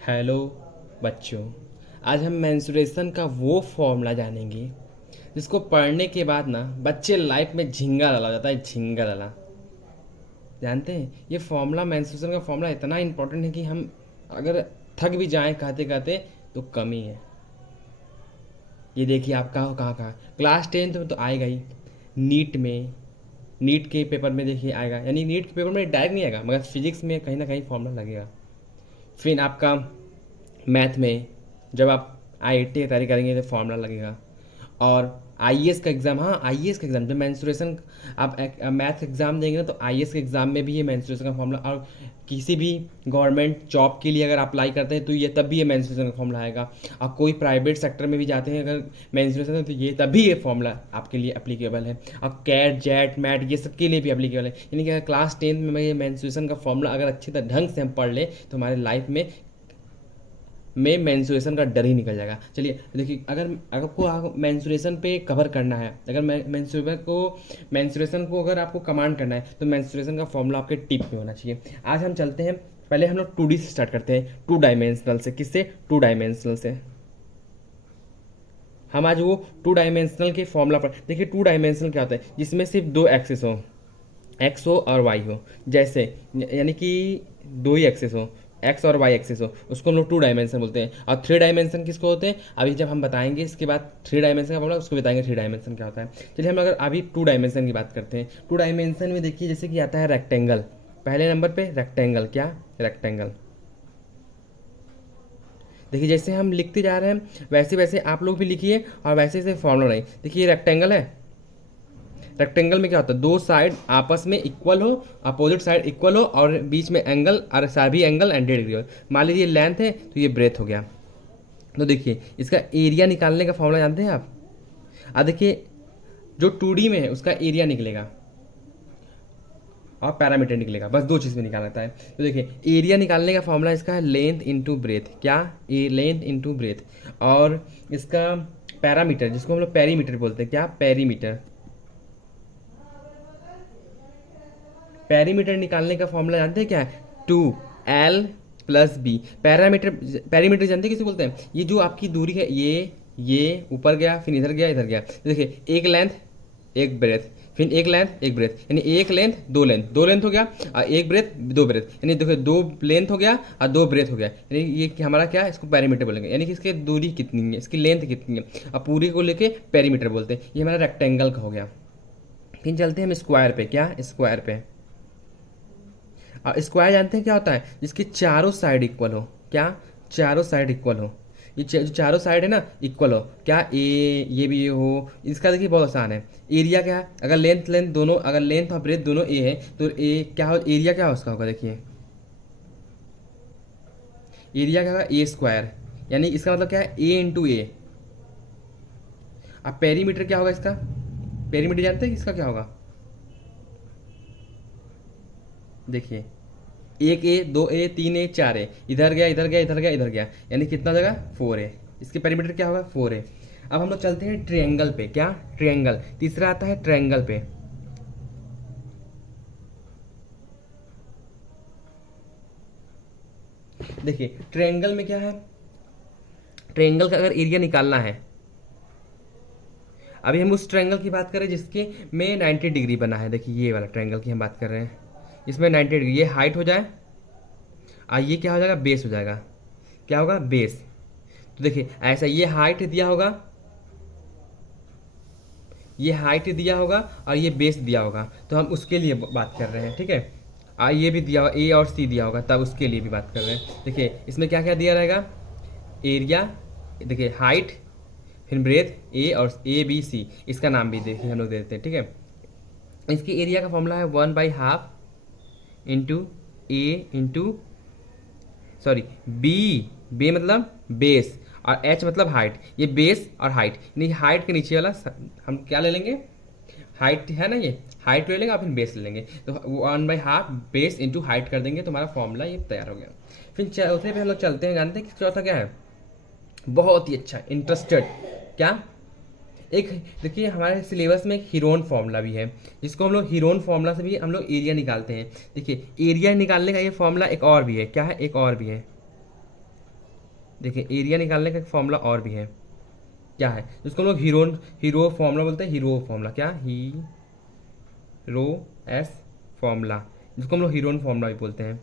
Hello बच्चों। आज हम मेंस्ट्रुएशन का वो फॉर्मूला जानेंगे जिसको पढ़ने के बाद ना बच्चे लाइफ में झिंगा लगा जाता है। झिंगा लगा जानते हैं? ये फॉर्मूला मेंस्ट्रुएशन का फॉर्मूला इतना इंपॉर्टेंट है कि हम अगर थक भी जाएं कहते कहते तो कम ही है। ये देखिए आप कहाँ कहाँ कहाँ क्लास 10th में तो आएगा ही। नीट में, नीट के पेपर में देखिए आएगा, यानी नीट के पेपर में डायरेक्ट नहीं आएगा मगर फिजिक्स में कहीं ना कहीं फॉर्मूला लगेगा। फिर आपका मैथ में जब आप आईआईटी की तैयारी करेंगे तो फॉर्मूला लगेगा। और आईएएस का एग्ज़ाम, हाँ आईएएस का एग्ज़ाम जब मेंस्ट्रुएशन आप मैथ एग्ज़ाम देंगे ना तो आईएएस के एग्ज़ाम में भी ये मेंस्ट्रुएशन का फॉर्मूला। और किसी भी गवर्नमेंट जॉब के लिए अगर अप्लाई करते हैं तो ये तब भी ये मेंस्ट्रुएशन का फॉर्मूला आएगा। और कोई प्राइवेट सेक्टर में भी जाते हैं अगर मेंस्ट्रुएशन है तो ये तभी ये फॉर्मूला आपके लिए एप्लीकेबल है। अब कैट जेट मैट ये सब के लिए भी एप्लीकेबल है। यानी कि अगर क्लास 10th में ये मेंस्ट्रुएशन का फॉर्मूला अगर अच्छी तरह ढंग से हम पढ़ लें तो हमारे लाइफ में मेंस्ट्रुएशन का डर ही निकल जाएगा। चलिए देखिए, अगर आपको मेंस्ट्रुएशन पे कवर करना है, अगर मेंस्ट्रुएशन को अगर आपको कमांड करना है तो मेंस्ट्रुएशन का फॉर्मूला आपके टिप में होना चाहिए। आज हम चलते हैं, पहले हम लोग 2D से स्टार्ट करते हैं, 2 डायमेंशनल से। किससे? 2 डायमेंशनल से। हम आज वो 2 डायमेंशनल के फॉर्मूला पर देखिए। 2 डायमेंशनल क्या होता है? जिसमें सिर्फ दो एक्सिस हो, एक्स हो और वाई हो। जैसे यानी कि दो ही एक्सिस हो, एक्स और वाई एक्सिस हो, उसको हम लोग 2 डायमेंशन बोलते हैं। और 3 डायमेंशन किसको होते हैं? अभी जब हम बताएंगे इसके बाद 3 डायमेंशन का फॉर्मूला, उसको बताएंगे 3 डायमेंशन क्या होता है। चलिए हम अगर अभी 2 डायमेंशन की बात करते हैं। 2 डायमेंशन में देखिए जैसे कि आता है रेक्टेंगल, पहले नंबर पे रेक्टेंगल। क्या? रेक्टेंगल। देखिए जैसे हम लिखते जा रहे हैं वैसे वैसे आप लोग भी लिखिए और वैसे वैसे फॉर्मूला नहीं। देखिए ये रेक्टेंगल है। रेक्टेंगल में क्या होता है? दो साइड आपस में इक्वल हो, अपोजिट साइड इक्वल हो और बीच में एंगल और सभी एंगल 90 डिग्री हो। मान लीजिए लेंथ है तो ये ब्रेथ हो गया। तो देखिए इसका एरिया निकालने का फॉर्मूला जानते हैं आप? देखिए जो 2D में है उसका एरिया निकलेगा और पैरामीटर निकलेगा, बस दो चीज़ में निकाल आता है। तो देखिए एरिया निकालने का फॉर्मूला इसका है लेंथ इंटू ब्रेथ। क्या? Length into breadth. और इसका पैरामीटर जिसको हम लोग पेरीमीटर बोलते हैं। क्या? पेरीमीटर। पेरीमीटर निकालने का फॉर्मूला जानते हैं क्या है? 2L+B। पैरामीटर, पेरीमीटर जानते हैं किसे बोलते हैं? ये जो आपकी दूरी है, ये ऊपर गया फिर इधर गया इधर गया। तो देखिए एक लेंथ एक ब्रेथ, फिर एक लेंथ एक ब्रेथ, यानी एक लेंथ दो लेंथ, दो लेंथ हो गया और एक ब्रेथ दो ब्रेथ, यानी देखो दो लेंथ हो गया और दो ब्रेथ हो गया। यानी ये हमारा क्या है? इसको पेरीमीटर बोलेंगे। यानी कि इसकी दूरी कितनी है, इसकी लेंथ कितनी है, और पूरी को लेके पेरीमीटर बोलते हैं। ये हमारा रेक्टेंगल का हो गया। फिर चलते हैं हम स्क्वायर पे। क्या? स्क्वायर पे। स्क्वायर जानते हैं क्या होता है? जिसके चारों साइड इक्वल हो। क्या? चारों साइड इक्वल हो। ये जो चारों साइड है ना इक्वल हो। क्या? ये भी ये हो। इसका देखिए बहुत आसान है। एरिया क्या है? अगर लेंथ लेंथ दोनों, अगर लेंथ और ब्रेथ दोनों ए है तो ए क्या हो? एरिया क्या हो उसका होगा? देखिए एरिया क्या होगा? ए स्क्वायर। यानी इसका मतलब क्या है? ए इंटू ए। अब पेरीमीटर क्या होगा इसका? पेरीमीटर जानते हैं कि इसका क्या होगा? देखिए एक ए, दो ए, तीन ए, चार ए, इधर गया इधर गया इधर गया इधर गया, यानी कितना जगह? 4 ए। इसके पेरीमीटर क्या होगा? 4 ए। अब हम लोग चलते हैं ट्रायंगल पे। क्या? ट्रायंगल। तीसरा आता है ट्रायंगल पे। देखिए ट्रायंगल में क्या है? ट्रायंगल का अगर एरिया निकालना है, अभी हम उस ट्रायंगल की बात करें जिसके में 90 डिग्री बना है। देखिए ये वाला ट्रायंगल की हम बात कर रहे हैं, इसमें 90 डिग्री, ये हाइट हो जाए और ये क्या हो जाएगा? बेस हो जाएगा। क्या होगा? बेस। तो देखिए ऐसा ये हाइट दिया होगा, ये हाइट दिया होगा और ये बेस दिया होगा, तो हम उसके लिए बात कर रहे हैं। ठीक है, ये भी दिया होगा, ए और सी दिया होगा, तब उसके लिए भी बात कर रहे हैं। देखिए इसमें क्या क्या दिया रहेगा? एरिया, देखिए हाइट, फिर ब्रेथ, ए और ए बी सी, इसका नाम भी देखिए हम लोग दे देते हैं। ठीक है, इसकी एरिया का फॉर्मूला है 1/2 इंटू ए इंटू, सॉरी बी, बी मतलब बेस और एच मतलब हाइट। ये बेस और हाइट, यानी हाइट के नीचे वाला हम क्या ले लेंगे? हाइट है ना, ये हाइट ले लेंगे और फिर बेस ले लेंगे, तो 1/2 बेस इंटू हाइट कर देंगे तो हमारा फॉर्मूला ये तैयार हो गया। फिर चौथे पे हम लोग चलते हैं। जानते हैं कि चौथा क्या है? बहुत ही अच्छा इंटरेस्टेड। क्या? एक देखिए हमारे सिलेबस में एक हीरोन फॉर्मूला भी है, जिसको हम लोग हीरोन फॉर्मूला से भी हम लोग एरिया निकालते हैं। देखिए एरिया निकालने का ये फॉर्मूला एक और भी है। क्या है? एक और भी है। देखिए एरिया निकालने का एक फॉर्मूला और भी है, क्या है, जिसको हम लोग हीरो फॉर्मूला बोलते हैं। हीरो फॉर्मूला, क्या, हीरो एस फॉर्मूला, जिसको हम लोग हीरोन फॉर्मूला भी बोलते हैं।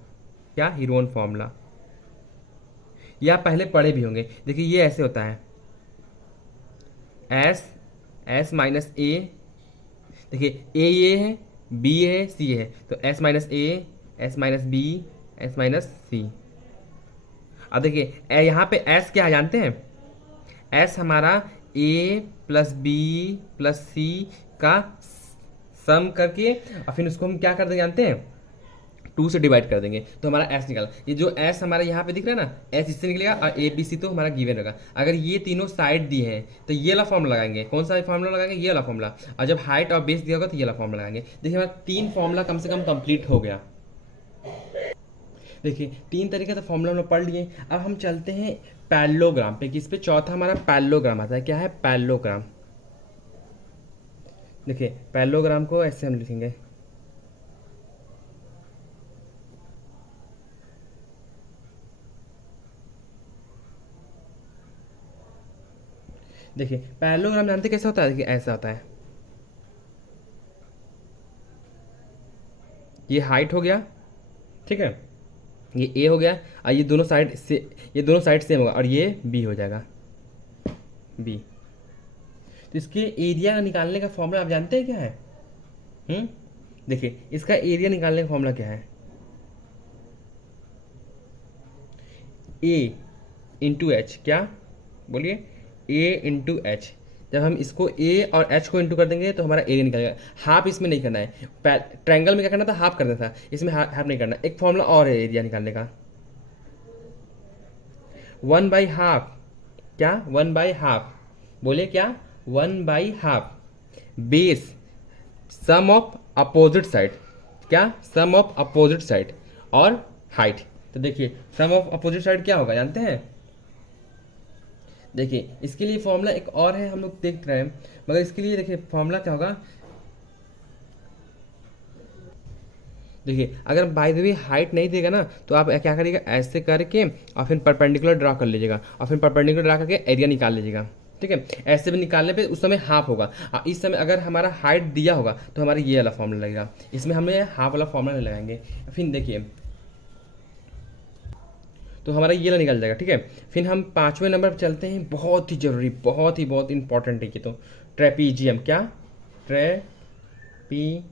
क्या, हीरोन फॉर्मूला। ये आप पहले पढ़े भी होंगे। देखिए ये ऐसे होता है, एस एस माइनस ए, देखिए ए ये है, बी है, सी है, तो S minus A, S minus B, S minus C. अब देखिए यहाँ पे एस क्या है जानते हैं, एस हमारा ए प्लस बी प्लस सी का सम करके और फिर उसको हम क्या कर देंगे जानते हैं, 2 से डिवाइड कर देंगे तो हमारा एस निकाला। ये जो एस हमारा यहाँ पे दिख रहा है ना, एस इससे निकलेगा और ए बी सी तो हमारा गिवन रहेगा। अगर ये तीनों साइड दिए हैं तो ये वाला फॉर्मूला लगाएंगे। कौन सा फॉर्मूला लगाएंगे, ये वाला फॉर्मूला। और जब हाइट और बेस दिया होगा तो ये वाला फॉर्मूला लगाएंगे। देखिए हमारा 3 फॉर्मूला कम से कम कंप्लीट हो गया। देखिए 3 तरीके से फॉर्मूला हम लोग पढ़ लिए। अब हम चलते हैं पैरेललोग्राम पे, किस पे, चौथा हमारा पैरेललोग्राम आता है। क्या है, पैरेललोग्राम। देखिए पैरेललोग्राम को ऐसे हम लिखेंगे, देखिए पैरेललोग्राम जानते कैसे होता है, देखिए ऐसा होता है, ये हाइट हो गया, ठीक है, ये ए हो गया और ये दोनों साइड से, ये दोनों साइड सेम होगा और ये बी हो जाएगा, बी। तो इसके एरिया निकालने का फॉर्मूला आप जानते हैं क्या है? देखिए इसका एरिया निकालने का फॉर्मूला क्या है, ए इंटू एच। क्या बोलिए, ए इंटू एच। जब हम इसको ए और एच को इंटू कर देंगे तो हमारा एरिया निकलेगा। हाफ इसमें नहीं करना है, ट्रायंगल में क्या करना था, हाफ करना था, इसमें हाफ नहीं करना। एक फॉर्मूला और है एरिया निकालने का, 1/2। क्या, 1/2, बोले क्या, 1/2 base sum of opposite side. क्या, सम ऑफ अपोजिट साइड और हाइट। तो देखिए सम ऑफ अपोजिट साइड क्या होगा जानते हैं, देखिए इसके लिए फॉर्मूला एक और है, हम लोग देख रहे हैं, मगर इसके लिए देखिए फॉर्मूला क्या होगा। देखिए अगर बाय द वे हाइट नहीं देगा ना तो आप क्या करिएगा, ऐसे करके और फिर परपेंडिकुलर ड्रा कर लीजिएगा और फिर परपेंडिकुलर ड्रा करके एरिया निकाल लीजिएगा, ठीक है। ऐसे भी निकालने पे उस समय हाफ होगा और इस समय अगर हमारा हाइट दिया होगा तो हमारा ये वाला फॉर्मूला लगेगा। इसमें हमें हाफ वाला फॉर्मूला नहीं लगाएंगे। फिर देखिए तो हमारा ये वाला निकल जाएगा, ठीक है। फिर हम 5वें नंबर पर चलते हैं, बहुत ही जरूरी, बहुत इंपॉर्टेंट है ये तो, ट्रेपीजियम। क्या, ट्रेपीजियम।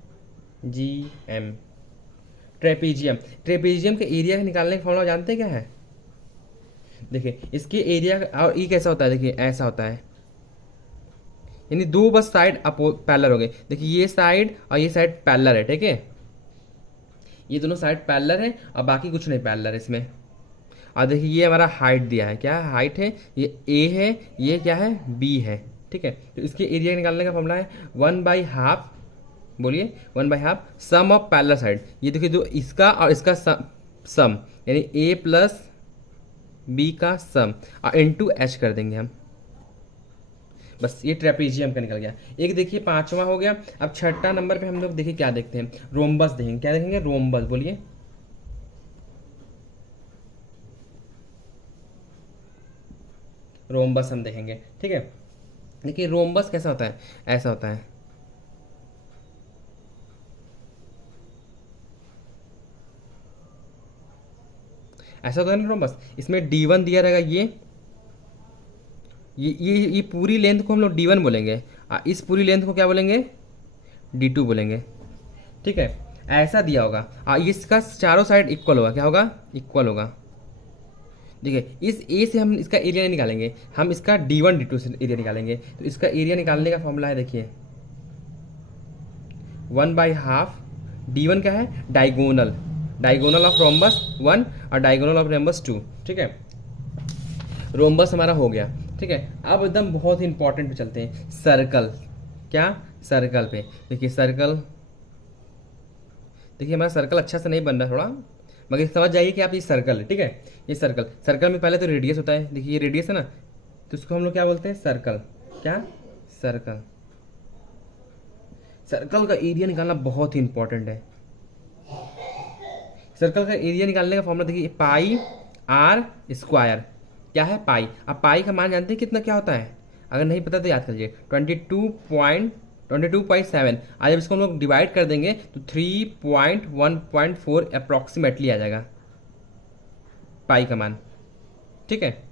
ट्रेपीजियम, ट्रेपीजियम के एरिया निकालने का फॉर्मूला जानते हैं क्या है, देखिए इसके एरिया और ई कैसा होता है, देखिए ऐसा होता है, यानी दो बस साइड पैरेलल हो गए। देखिए ये साइड और ये साइड पैरेलल है, ठीक है, ये दोनों साइड पैरेलल है और बाकी कुछ नहीं पैरेलल है इसमें। और देखिए ये हमारा हाइट दिया है, क्या हाइट है, ये ए है, ये क्या है, बी है, ठीक है। तो इसके एरिया निकालने का फॉर्मूला है 1/2, बोलिए 1/2 सम ऑफ पैरेलल साइड। ये देखिए जो इसका और इसका सम यानी ए प्लस बी का सम और इंटू एच कर देंगे हम, बस ये ट्रेपीजियम का निकल गया। एक देखिए 5वां हो गया। अब 6ठा नंबर पे हम लोग देखिए क्या देखते हैं, रोम्बस देखेंगे। क्या देखेंगे, रोम्बस, बोलिए रोम्बस हम देखेंगे, ठीक है। देखिए रोम्बस कैसा होता है, ऐसा होता है, ऐसा होता है ना रोम्बस। इसमें D1 दिया रहेगा, ये पूरी लेंथ को हम लोग D1 बोलेंगे और इस पूरी लेंथ को क्या बोलेंगे, D2 बोलेंगे, ठीक है। ऐसा दिया होगा और इसका चारों साइड इक्वल होगा, क्या होगा, इक्वल होगा। देखिए इस ए से हम इसका एरिया नहीं निकालेंगे, हम इसका D1 D2 से एरिया निकालेंगे। तो इसका एरिया निकालने का फॉर्मूला है, देखिए 1/2 D1 क्या है, डायगोनल, डायगोनल ऑफ रोम्बस 1 और डायगोनल ऑफ रोम्बस 2, ठीक है। रोम्बस हमारा हो गया, ठीक है। अब एकदम बहुत ही इंपॉर्टेंट पे चलते हैं, सर्कल। क्या, सर्कल पे देखिए, सर्कल, देखिए हमारा सर्कल अच्छा से नहीं बन रहा थोड़ा, मगर समझ जाइए कि आप ये सर्कल है, ठीक है। ये सर्कल, सर्कल में पहले तो रेडियस होता है, देखिए ये रेडियस है ना, तो इसको हम लोग क्या बोलते हैं, सर्कल। क्या, सर्कल। सर्कल का एरिया निकालना बहुत ही इंपॉर्टेंट है। सर्कल का एरिया निकालने का फॉर्मूला देखिए, पाई आर स्क्वायर। क्या है पाई। अब पाई का मान जानते हैं कितना क्या होता है, अगर नहीं पता तो याद कर लीजिए 22.7। आज जब इसको हम लोग डिवाइड कर देंगे तो 3.1.4 अप्रॉक्सीमेटली आ जाएगा पाई का मान। ठीक है,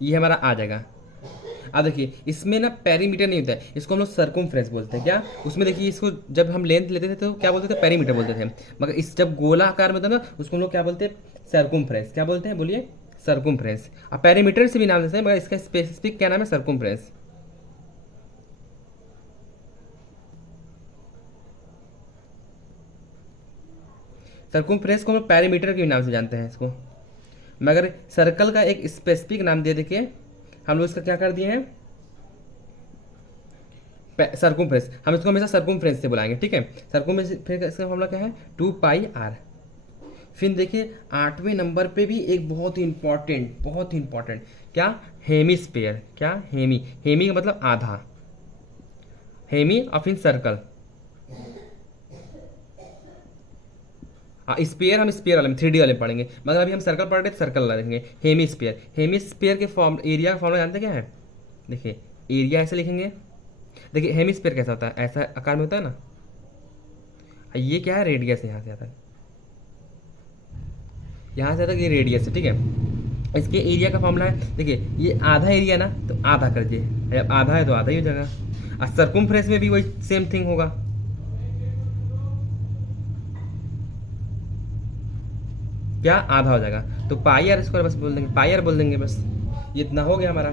ये हमारा आ जाएगा। अब देखिए इसमें ना पेरीमीटर नहीं होता है, इसको हम लोग सर्कुम्फ्रेंस बोलते हैं। क्या उसमें देखिए, इसको जब हम लेंथ लेते थे तो क्या बोलते थे, पेरीमीटर बोलते थे, मगर इस जब गोला आकार में था ना उसको हम लोग क्या बोलते हैं, सर्कुम्फ्रेंस। क्या बोलते हैं बोलिए, सर्कुम्फ्रेंस। अब पेरीमीटर से भी नाम देते हैं मगर इसका स्पेसिफिक क्या नाम है, सर्कुम्फ्रेंस। सर्कुम्फ्रेंस को हम लोग पेरीमीटर के नाम से जानते हैं इसको, मगर सर्कल का एक स्पेसिफिक नाम दे देके हम लोग इसका क्या कर दिए हैं, सर्कुम्फ्रेंस। हम इसको हमेशा सर्कुम्फ्रेंस से बुलाएंगे। ठीक है, सर्कुम्फ्रेंस फिर इसका फॉर्मूला क्या है, 2πr। फिर देखिए 8वें नंबर पे भी एक बहुत ही इंपॉर्टेंट क्या, हेमिस्फीयर। क्या हेमी, हेमी का मतलब आधा, हेमी और फिर सर्कल। हाँ स्पेयर हम स्पेयर वाले में 3D वाले में पढ़ेंगे, मगर अभी हम सर्कल पढ़ रहे थे, सर्कल वाला देखेंगे। हेमिस्फीयर, हेमिस्फीयर के फॉर्म एरिया का फॉर्मूला जानते क्या है, देखिए एरिया ऐसे लिखेंगे। देखिए हेमिस्फीयर कैसा होता है, ऐसा आकार में होता है ना, ये क्या है, रेडियस है, यहाँ से आता है, यहाँ से आता है, ये रेडियस है। ठीक है, इसके एरिया का फॉर्मूला है, देखिए ये आधा एरिया ना तो आधा कर दीजिए, जब आधा है तो आधा ही हो जाएगा। और सर्कुम्फ्रेंस में भी वही सेम थिंग होगा, क्या आधा हो जाएगा, तो पाई आर स्क्वायर बस बोल देंगे, पाई आर बोल देंगे बस, ये इतना हो गया हमारा।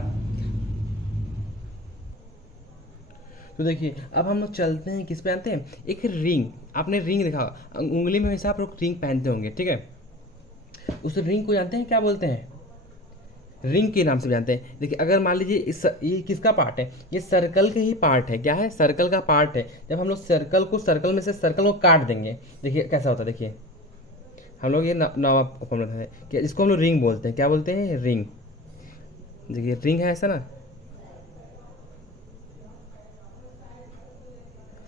तो देखिए अब हम लोग चलते हैं किस पे, जानते हैं, एक रिंग। आपने रिंग देखा होगा, उंगली में हमेशा आप लोग रिंग पहनते होंगे। ठीक है, उस रिंग को जानते हैं क्या बोलते हैं, रिंग के नाम से जानते हैं। देखिए अगर मान लीजिए ये किसका पार्ट है, ये सर्कल के ही पार्ट है। क्या है, सर्कल का पार्ट है। जब हम लोग सर्कल में से सर्कल को काट देंगे, देखिए कैसा होता है, देखिए हम लोग ये नाम आपको फॉर्मूला है कि इसको हम लोग रिंग बोलते हैं। क्या बोलते हैं, रिंग। देखिए रिंग है ऐसा ना,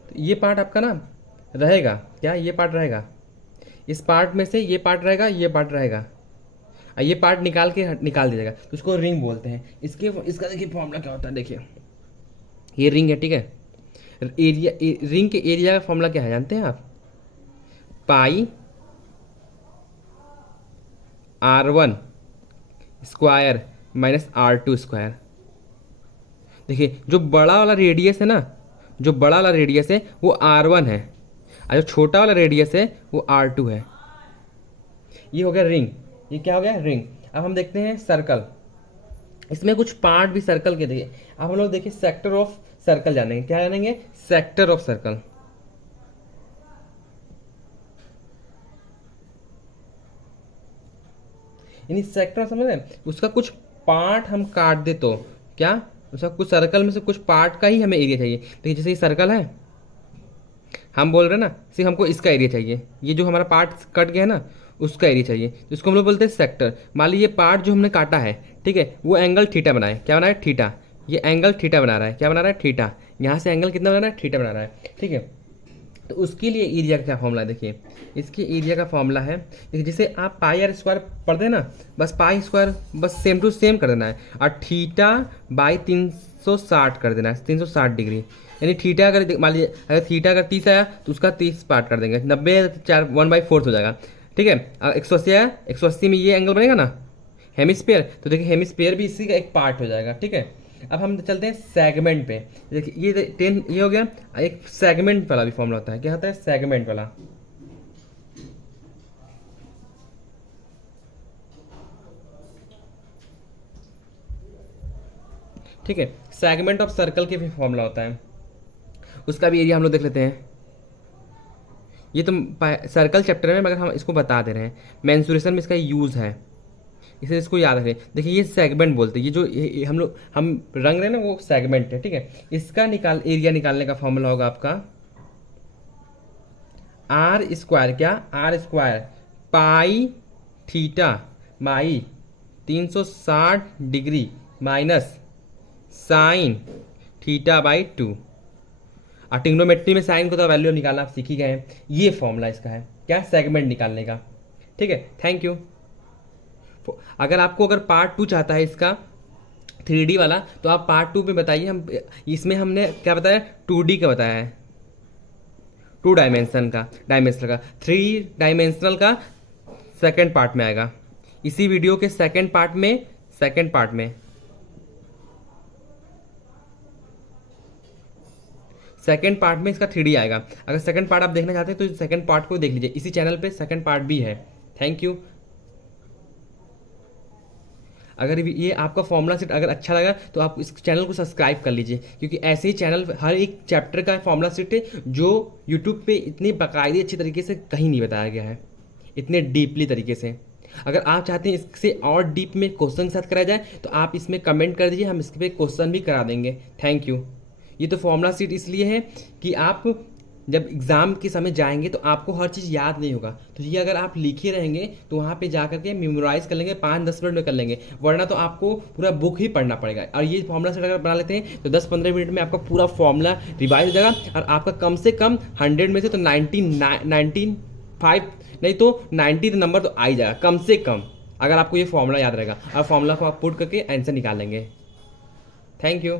तो ये पार्ट आपका ना रहेगा, क्या ये पार्ट रहेगा, इस पार्ट में से ये पार्ट रहेगा, ये पार्ट रहेगा, और ये पार्ट निकाल दिया जाएगा, तो इसको रिंग बोलते हैं। इसका देखिए फॉर्मूला क्या होता है, देखिए ये रिंग है। ठीक है, एरिया, रिंग के एरिया का फॉर्मूला क्या है जानते हैं आप, पाई R1 square minus R2 square. देखिए जो बड़ा वाला रेडियस है ना, जो बड़ा वाला रेडियस है वो R1 है, और जो छोटा वाला रेडियस है वो R2 है। ये हो गया रिंग, ये क्या हो गया, रिंग। अब हम देखते हैं सर्कल, इसमें कुछ पार्ट भी सर्कल के देखिए। अब हम लोग देखिए सेक्टर ऑफ सर्कल जानेंगे। क्या जानेंगे, सेक्टर ऑफ सर्कल। यानी सेक्टर समझ रहे हैं, उसका कुछ पार्ट हम काट दे तो क्या, उसका कुछ सर्कल में से कुछ पार्ट का ही हमें एरिया चाहिए। देखिए जैसे ये सर्कल है, हम बोल रहे हैं ना सिर्फ हमको इसका एरिया चाहिए, ये जो हमारा पार्ट कट गया है ना उसका एरिया चाहिए, तो इसको हम लोग बोलते हैं सेक्टर। मान लीजिए पार्ट जो हमने काटा है, ठीक है, वो एंगल थीटा बनाए। क्या बना है, थीटा। ये एंगल थीटा बना रहा है, क्या बना रहा है, थीटा। यहाँ से एंगल कितना बना रहा है, थीटा बना रहा है। ठीक है, तो उसके लिए एरिया का क्या फॉर्मूला है, देखिए इसके एरिया का फॉर्मूला है, जिसे आप पाई आर स्क्वायर पढ़ देना, बस पाई स्क्वायर बस सेम टू सेम कर देना है, और थीटा बाई 360 कर देना है, 360 डिग्री। यानी थीटा अगर मान लीजिए अगर थीटा अगर 30 आया तो उसका 30 पार्ट कर देंगे, 90 4 1/4 हो जाएगा। ठीक है, 180 आया, 180 में ये एंगल बनेगा ना हेमिस्फीयर, तो देखिए हेमिस्फीयर भी इसी का एक पार्ट हो जाएगा। ठीक है, अब हम चलते हैं सेगमेंट पे। देखिए ये 10 ये हो गया। एक सेगमेंट वाला भी फॉर्मूला होता है, क्या होता है, सेगमेंट वाला। ठीक है, सेगमेंट ऑफ सर्कल के भी फॉर्मूला होता है, उसका भी एरिया हम लोग देख लेते हैं। ये तो सर्कल चैप्टर में, मगर हम इसको बता दे रहे हैं, मेंसुरेशन में इसका यूज़ है, इसे इसको याद रखें। देखिए ये सेगमेंट बोलते हैं, ये जो हम रंग रहे हैं ना वो सेगमेंट है। ठीक है, इसका एरिया निकालने का फॉर्मूला होगा आपका आर स्क्वायर। क्या, r square pi theta by 360 degree minus sine theta by 2। और ट्रिग्नोमेट्री में साइन को तो वैल्यू निकालना आप सीख ही गए हैं। ये फॉर्मूला इसका है, क्या, सेगमेंट निकालने का। ठीक है, थैंक यू। अगर आपको अगर पार्ट 2 चाहता है इसका 3D वाला, तो आप पार्ट 2 में बताइए। हम इसमें हमने क्या बताया, 2D का बताया है, 2 डायमेंशनल का 3 डायमेंशनल का सेकंड पार्ट में आएगा। इसी वीडियो के सेकंड पार्ट में सेकंड पार्ट में इसका 3D आएगा। अगर सेकंड पार्ट आप देखना चाहते हैं तो सेकंड पार्ट को देख लीजिए, इसी चैनल पे सेकंड पार्ट भी है। Thank you. अगर ये आपका फॉर्मूला सेट अगर अच्छा लगा तो आप इस चैनल को सब्सक्राइब कर लीजिए, क्योंकि ऐसे ही चैनल हर एक चैप्टर का फॉर्मूला सेट है जो यूट्यूब पे इतनी बाकायदे अच्छे तरीके से कहीं नहीं बताया गया है, इतने डीपली तरीके से। अगर आप चाहते हैं इससे और डीप में क्वेश्चन के साथ कराया जाए तो आप इसमें कमेंट कर दीजिए, हम इस पर क्वेश्चन भी करा देंगे। Thank you. ये तो फॉर्मूला सीट इसलिए है कि आप जब एग्ज़ाम के समय जाएंगे तो आपको हर चीज़ याद नहीं होगा, तो ये अगर आप लिखे रहेंगे तो वहाँ पे जा करके मेमोराइज कर लेंगे, 5-10 मिनट में कर लेंगे, वरना तो आपको पूरा बुक ही पढ़ना पड़ेगा। और ये फॉर्मूला सेट अगर बना लेते हैं तो 10-15 मिनट में आपका पूरा फॉर्मूला रिवाइज हो जाएगा, और आपका कम से कम 100 में से तो 95 नहीं तो 90 नंबर तो आ ही जाएगा कम से कम, अगर आपको ये फॉर्मूला याद रहेगा। और फॉर्मूला को आप पुट करके आंसर निकाल लेंगे। Thank you.